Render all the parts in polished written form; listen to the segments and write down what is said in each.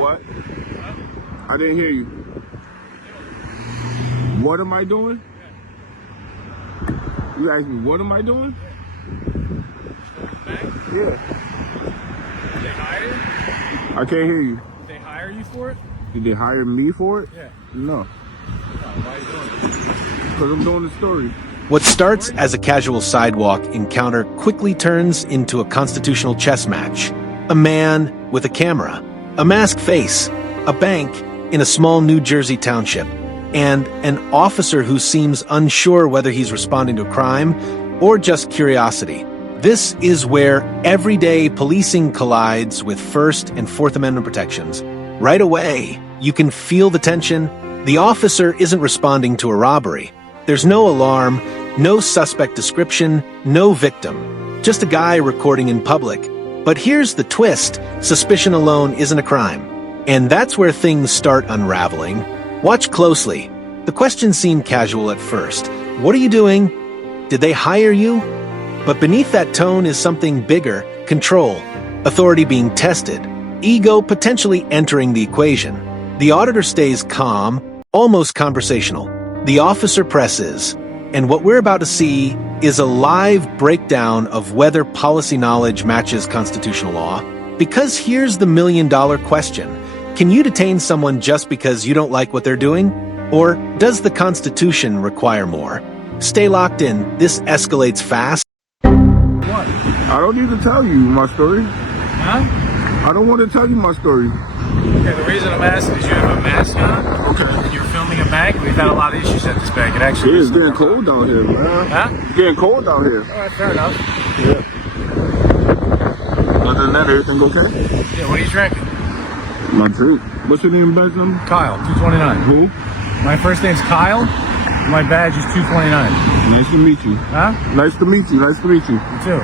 what? I didn't hear you. What am I doing? You asked me, what am I doing? Yeah. Did they hire you? I can't hear you. Did they hire you for it? Did they hire me for it? Yeah. No. Why are you doing it? Because I'm doing the story. What starts as a casual sidewalk encounter quickly turns into a constitutional chess match. A man with a camera, a masked face, a bank in a small New Jersey township, and an officer who seems unsure whether he's responding to a crime or just curiosity. This is where everyday policing collides with First and Fourth Amendment protections. Right away, you can feel the tension. The officer isn't responding to a robbery. There's no alarm, no suspect description, no victim. Just a guy recording in public. But here's the twist. Suspicion alone isn't a crime. And that's where things start unraveling. Watch closely. The questions seem casual at first. What are you doing? Did they hire you? But beneath that tone is something bigger: control, authority being tested, ego potentially entering the equation. The auditor stays calm, almost conversational. The officer presses, and what we're about to see is a live breakdown of whether policy knowledge matches constitutional law. Because here's the million-dollar question. Can you detain someone just because you don't like what they're doing? Or does the Constitution require more? Stay locked in. This escalates fast. What? I don't need to tell you my story. Huh? I don't want to tell you my story. Okay, the reason I'm asking is you have a mask on. Okay. You're filming a bank. We've had a lot of issues at this bank. It actually It's getting cold out here, man. Huh? It's getting cold out here. All right, fair enough. Yeah. Other than that, everything okay? Yeah, what are you drinking? My drink. What's your name, badge number? Kyle, 229. Who? My first name's Kyle. My badge is 229. Nice to meet you. Huh? Nice to meet you. Nice to meet you. You too.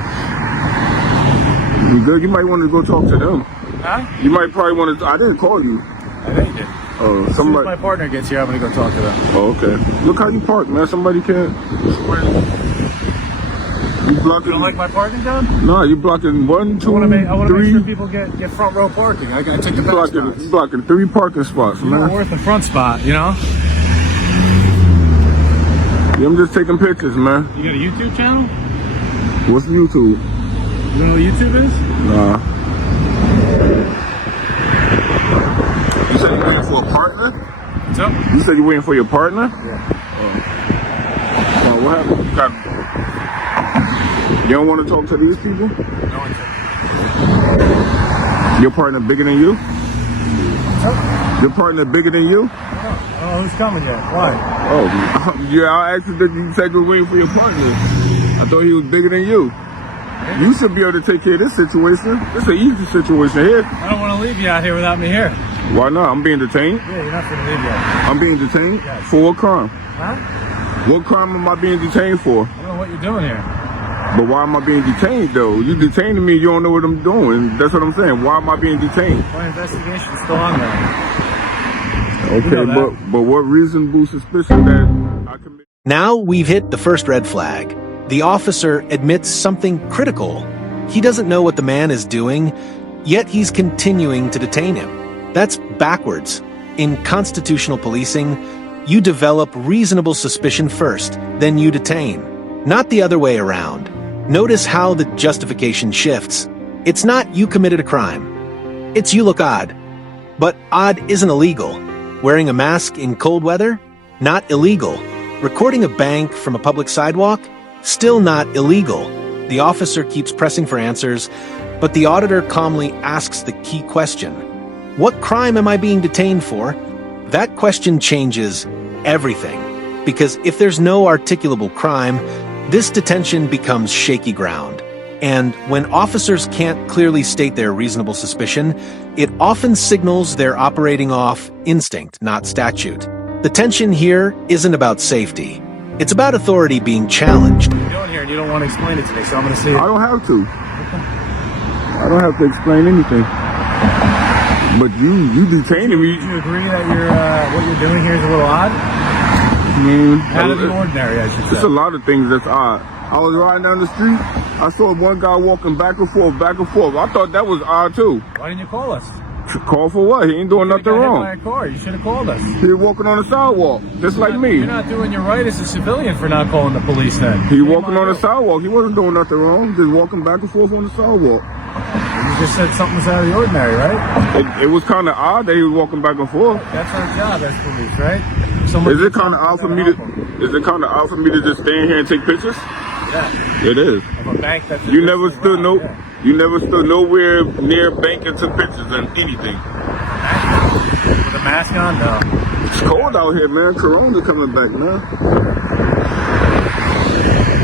You good? You might want to go talk to them. Huh? You might probably want to. I didn't call you. I think you did. Oh, As soon as somebody. my partner gets here, I'm gonna go talk to them. Oh, okay. Look how you park, man. Somebody can't. You blocking? You don't like my parking job? No, you blocking one, two, I want to make three. sure people get front row parking. I gotta take the You back blocking, spots. you blocking 3 parking spots, You're not man. worth the front spot, you know? Yeah, I'm just taking pictures, man. You got a YouTube channel? What's YouTube? You know what YouTube is? Nah. You said you're waiting for a partner? What's up? You said you're waiting for your partner? Yeah. Oh, what happened? You don't want to talk to these people? No one can. Your partner bigger than you? What's up? Your partner bigger than you? I don't know who's coming yet. Why? Oh, yeah, I asked you that you said you were waiting for your partner. I thought he was bigger than you. You should be able to take care of this situation. It's an easy situation here. I don't want to leave you out here without me here. Why not? I'm being detained. Yeah, you're not going to leave you out here. I'm being detained? Yes. For what crime? Huh? What crime am I being detained for? I don't know what you're doing here. But why am I being detained, though? You detaining me, you don't know what I'm doing. That's what I'm saying. Why am I being detained? My investigation's still on there. Okay, You know but what reasonable suspicion that I committed? Now we've hit the first red flag. The officer admits something critical. He doesn't know what the man is doing, yet he's continuing to detain him. That's backwards. In constitutional policing, you develop reasonable suspicion first, then you detain. Not the other way around. Notice how the justification shifts. It's not you committed a crime. It's you look odd. But odd isn't illegal. Wearing a mask in cold weather? Not illegal. Recording a bank from a public sidewalk? Still not illegal. The officer keeps pressing for answers, but the auditor calmly asks the key question. What crime am I being detained for? That question changes everything. Because if there's no articulable crime, this detention becomes shaky ground. And when officers can't clearly state their reasonable suspicion, it often signals they're operating off instinct, not statute. The tension here isn't about safety. It's about authority being challenged. What are you doing here and you don't want to explain it to me, so I'm going to see it. I don't have to. I don't have to explain anything. But you detaining me. Do you agree that what you're doing here is a little odd? Out of the ordinary, I should say. It's a lot of things that's odd. I was riding down the street. I saw one guy walking back and forth, back and forth. I thought that was odd too. Why didn't you call us? Call for what? He ain't doing nothing wrong. Hit by a car. You should have called us. He was walking on the sidewalk, just like me. You're not doing your right as a civilian for not calling the police then. He walking on the sidewalk. He wasn't doing nothing wrong. Just walking back and forth on the sidewalk. You just said something was out of the ordinary, right? It was kind of odd that he was walking back and forth. That's our job as police, right? Is it kind of odd for me to? Is it kind of odd for me to just stand here and take pictures? Yeah. It is. Of a bank that's You never stood You never stood nowhere near a bank and took pictures and anything. With a mask on? No. It's cold out here, man. Corona coming back, man.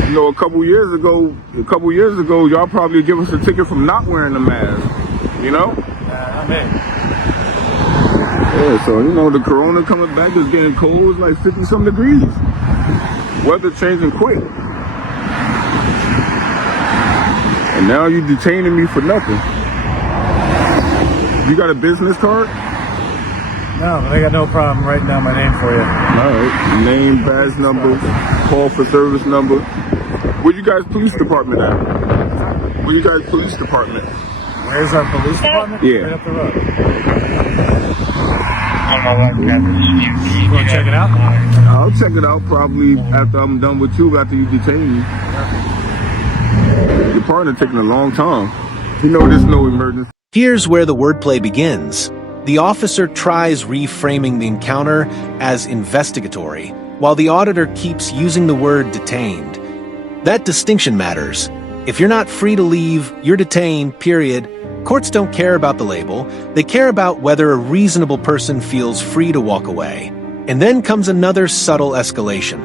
You know, a couple years ago, y'all probably give us a ticket from not wearing a mask. You know? Not me. Yeah, so you know the corona coming back is getting cold. It's like 50-some degrees. Weather changing quick. And now you detaining me for nothing. You got a business card? No, but I got no problem writing down my name for you. Alright. Name, badge number, call for service number. Where you guys police department at? Where you guys police department? Where's our police department? Yeah. Right up the road. You want to check it out? I'll check it out probably after I'm done with you, after you detain me. Your partner taking a long time. You know there's no emergency. Here's where the wordplay begins. The officer tries reframing the encounter as investigatory, while the auditor keeps using the word detained. That distinction matters. If you're not free to leave, you're detained, period. Courts don't care about the label. They care about whether a reasonable person feels free to walk away. And then comes another subtle escalation,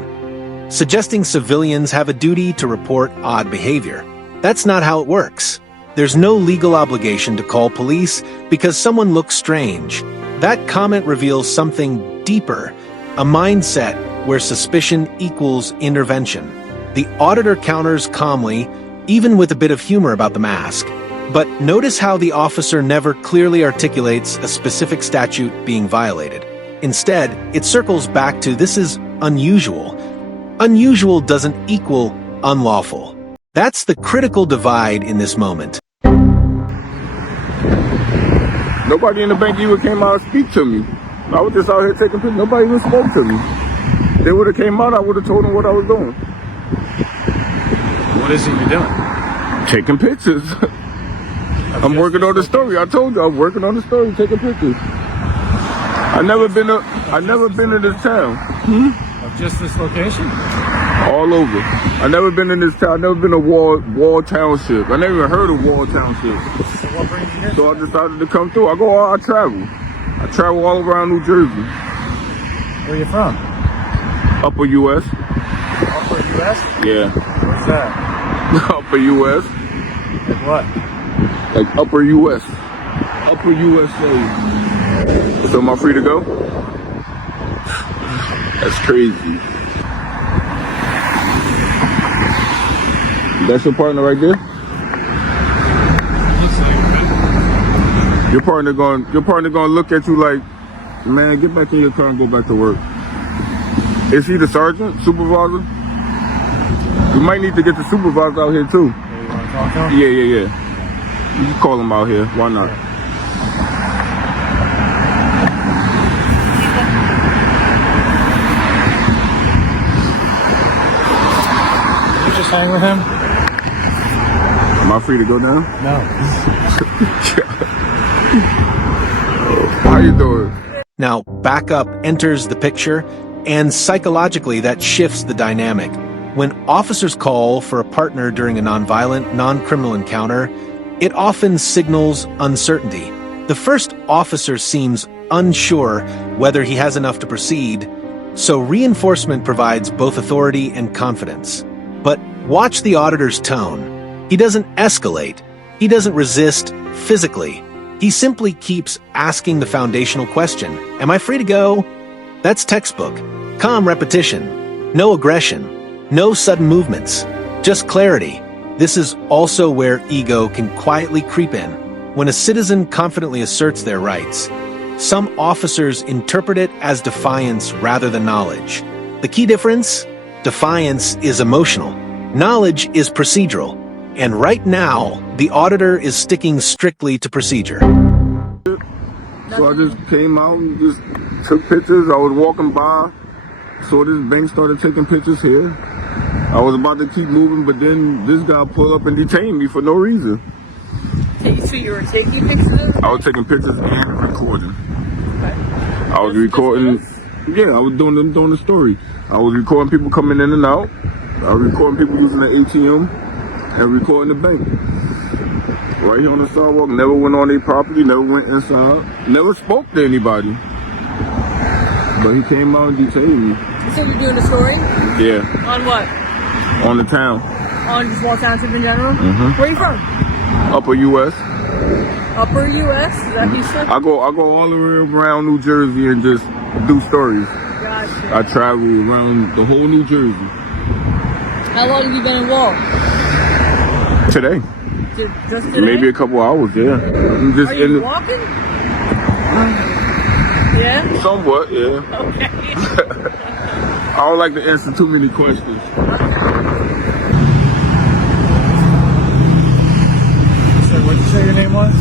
suggesting civilians have a duty to report odd behavior. That's not how it works. There's no legal obligation to call police because someone looks strange. That comment reveals something deeper, a mindset where suspicion equals intervention. The auditor counters calmly, even with a bit of humor about the mask. But notice how the officer never clearly articulates a specific statute being violated. Instead, it circles back to this is unusual. Unusual doesn't equal unlawful. That's the critical divide in this moment. Nobody in the bank even came out and speak to me. I was just out here taking pictures. Nobody even spoke to me. They would have came out, I would have told them what I was doing. What is it you're doing? Taking pictures. I'm working on the story. I told you I'm working on the story, taking pictures. I never been to this town. Of just this location? All over. I never been in this town. I never been to Wall Township. I never even heard of Wall Township. So what brings you here? So I decided to come through. I travel. I travel all around New Jersey. Where are you from? Upper U.S. Upper U.S.? Yeah. What's that? Upper U.S. Like what? Like Upper U.S. Upper USA. So am I free to go? That's crazy. That's your partner right there? Your partner gonna look at you like, man, get back in your car and go back to work. Is he the sergeant, supervisor? We might need to get the supervisor out here too. You want to talk to him? Yeah. You can call him out here. Why not? You just hang with him? Am I free to go down? No. How you doing? Now, backup enters the picture, and psychologically that shifts the dynamic. When officers call for a partner during a nonviolent, non-criminal encounter, it often signals uncertainty. The first officer seems unsure whether he has enough to proceed, so reinforcement provides both authority and confidence. But watch the auditor's tone. He doesn't escalate. He doesn't resist physically. He simply keeps asking the foundational question, am I free to go? That's textbook. Calm repetition. No aggression. No sudden movements. Just clarity. This is also where ego can quietly creep in. When a citizen confidently asserts their rights, some officers interpret it as defiance rather than knowledge. The key difference? Defiance is emotional. Knowledge is procedural. And right now, the auditor is sticking strictly to procedure. So I just came out and just took pictures. I was walking by, saw this bank started taking pictures here. I was about to keep moving, but then this guy pulled up and detained me for no reason. So you were taking pictures? I was taking pictures and recording. Okay. I was recording. Yeah, I was doing the story. I was recording people coming in and out. I was recording people using the ATM and recording the bank. Right here on the sidewalk. Never went on their property. Never went inside. Never spoke to anybody. But he came out and detained me. So you're doing a story? Yeah. On what? On the town. On just Wall Township in general? Where are you from? Upper U.S. Upper U.S.? Is that Houston? I go all the way around New Jersey and just do stories. Gotcha. I travel around the whole New Jersey. How long have you been involved? Today. Just today? Maybe a couple hours, yeah. I'm just Are you walking? Yeah? Somewhat, yeah. Okay. I don't like to answer too many questions. So what did you say your name was?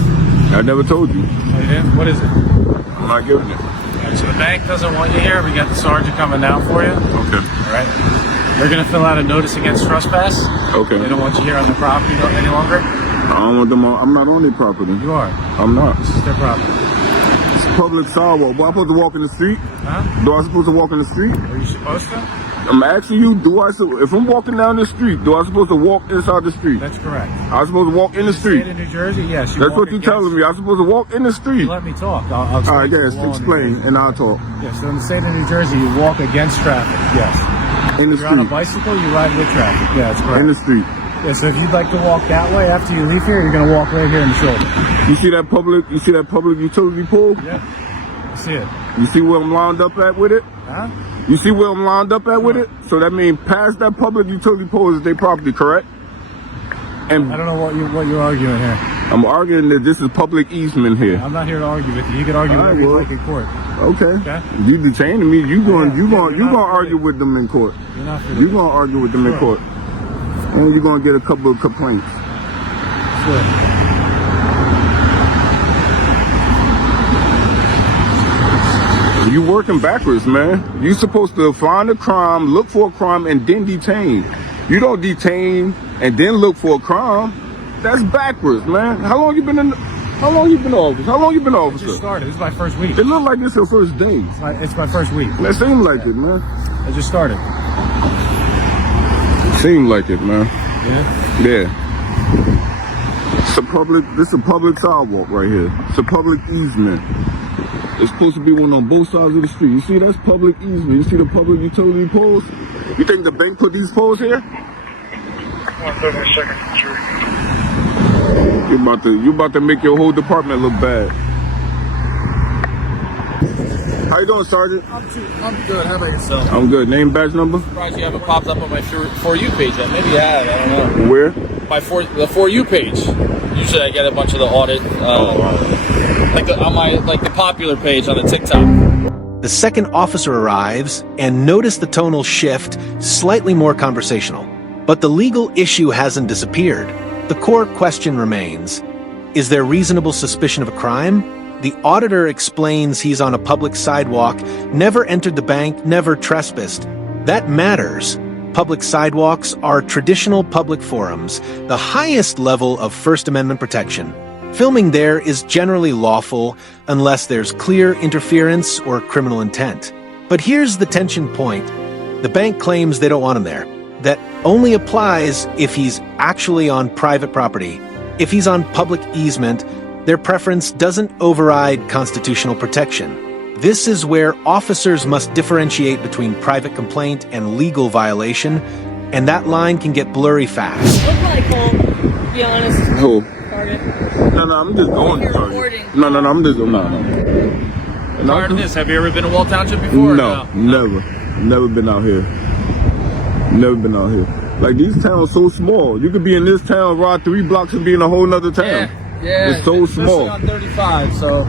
I never told you. Oh, you didn't? What is it? I'm not giving it. Alright, so the bank doesn't want you here. We got the sergeant coming down for you. Okay. All right. They're going to fill out a notice against trespass. Okay. They don't want you here on their property any longer. I don't want them on. I'm not on their property. You are. I'm not. This is their property. It's a public sidewalk. Am I supposed to walk in the street? Huh? Do I supposed to walk in the street? Are you supposed to? I'm asking you, if I'm walking down the street, do I supposed to walk inside the street? That's correct. I'm supposed to walk in the street. State of New Jersey, yes. That's what you're telling me. I'm supposed to walk in the street. Let me talk. I'll All right, explain yes, the law in New explain, Jersey. and I'll talk. Yes, so in the state of New Jersey, you walk against traffic. Yes. In the You're on a street. bicycle, you ride with traffic. Yeah, that's correct. In the street. Yeah, so if you'd like to walk that way after you leave here, you're going to walk right here in the shoulder. You see that public utility pole? Yeah. I see it. You see where I'm lined up at with it? Huh? You see where I'm lined up at with it? So that means past that public utility pole is their property, correct? And I don't know what you're arguing here. I'm arguing that this is public easement here. I'm not here to argue with you. You can argue All right, whatever you well. like in court. Okay. Okay. You detaining me. You gonna you're not argue with them in court. You're not for You gonna argue with them in Sure. court. And you're gonna get a couple of complaints. Sure. You working backwards, man. You supposed to find a crime, look for a crime, and then detain. You don't detain and then look for a crime. That's backwards, man. How long you been office? How long you been I just officer? started. This is my first week. It look like this your first day. It's my first week. That seem like it, man. I just started. Seem like it, man. Yeah. Yeah. This is a public sidewalk right here. It's a public easement. It's supposed to be one on both sides of the street. You see, that's public easement. You see the public utility poles? You think the bank put these poles here? 172nd Street. You about to make your whole department look bad. How you doing, Sergeant? I'm good. How about yourself? I'm good. Name, badge number? Surprised you haven't popped up on my For You page yet. Maybe you have. I don't know. Where? The For You page. Usually I get a bunch of the audit, like the popular page on the TikTok. The second officer arrives and notice the tonal shift, slightly more conversational. But the legal issue hasn't disappeared. The core question remains, is there reasonable suspicion of a crime? The auditor explains he's on a public sidewalk, never entered the bank, never trespassed. That matters. Public sidewalks are traditional public forums, the highest level of First Amendment protection. Filming there is generally lawful unless there's clear interference or criminal intent. But here's the tension point. The bank claims they don't want him there. That only applies if he's actually on private property. If he's on public easement, their preference doesn't override constitutional protection. This is where officers must differentiate between private complaint and legal violation, and that line can get blurry fast. We'll probably call, to be honest. Who? Target. No, I'm just going You're to recording. No, I'm just no. Prior to this, have you ever been to Wall Township before? or No, never. Never been out here. Never been out here. Like, these towns so small. You could be in this town, ride 3 blocks and be in a whole nother town. Yeah. It's so especially small. on 35, so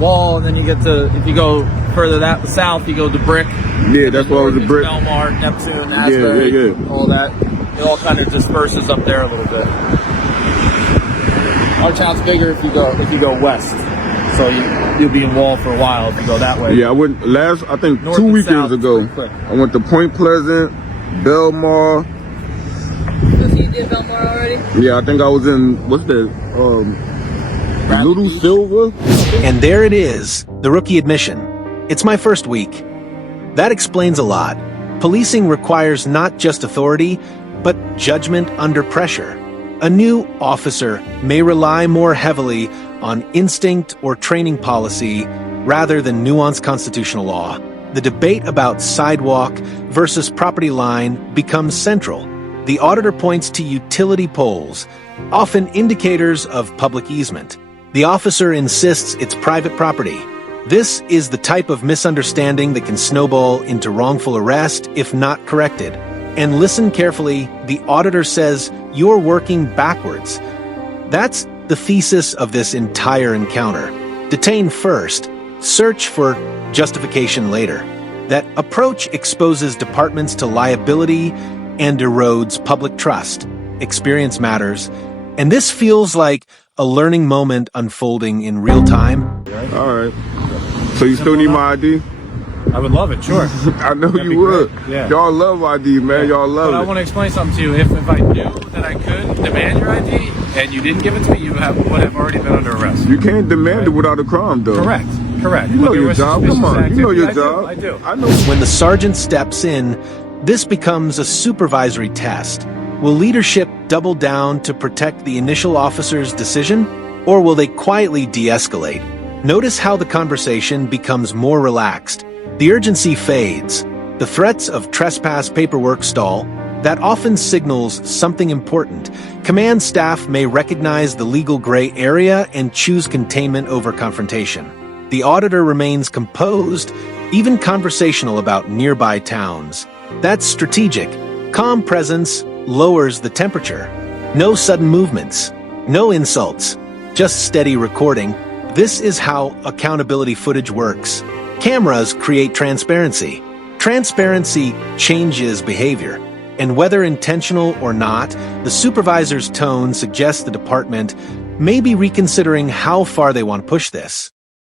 Wall, and then you get to, if you go further south, you go to Brick. Yeah, that's why I was a brick. Belmar, Neptune, Asbury, Yeah. all that. it all kind of disperses up there a little bit. Our town's bigger if you go west, so you'll be in Wall for a while if you go that way. Yeah, I went I think North 2 and weekends south is ago. pretty quick. I went to Point Pleasant, Belmar. So you did Belmar already? Yeah, I think I was in, what's that, Little Silver? And there it is, the rookie admission. It's my first week. That explains a lot. Policing requires not just authority, but judgment under pressure. A new officer may rely more heavily on instinct or training policy rather than nuanced constitutional law. The debate about sidewalk versus property line becomes central. The auditor points to utility poles, often indicators of public easement. The officer insists it's private property. This is the type of misunderstanding that can snowball into wrongful arrest if not corrected. And listen carefully, the auditor says you're working backwards. That's the thesis of this entire encounter. Detain first, search for justification later. That approach exposes departments to liability and erodes public trust. Experience matters, and this feels like a learning moment unfolding in real time. All right. So you still need my ID? I would love it, sure. I know That'd you be would. great, yeah. Y'all love ID, man. Y'all love But I it. want to explain something to you. If I knew that I could demand your ID and you didn't give it to me, you would have already been under arrest. You can't demand it without a crime, though. Correct. You know But there your was job. suspicious Come on. You know your activity. job. I do. I know. When the sergeant steps in, this becomes a supervisory test. Will leadership double down to protect the initial officer's decision, or will they quietly de-escalate? Notice how the conversation becomes more relaxed. The urgency fades. The threats of trespass paperwork stall. That often signals something important. Command staff may recognize the legal gray area and choose containment over confrontation. The auditor remains composed, even conversational about nearby towns. That's strategic. Calm presence lowers the temperature. No sudden movements. No insults. Just steady recording. This is how accountability footage works. Cameras create transparency. Transparency changes behavior. And whether intentional or not, the supervisor's tone suggests the department may be reconsidering how far they want to push this.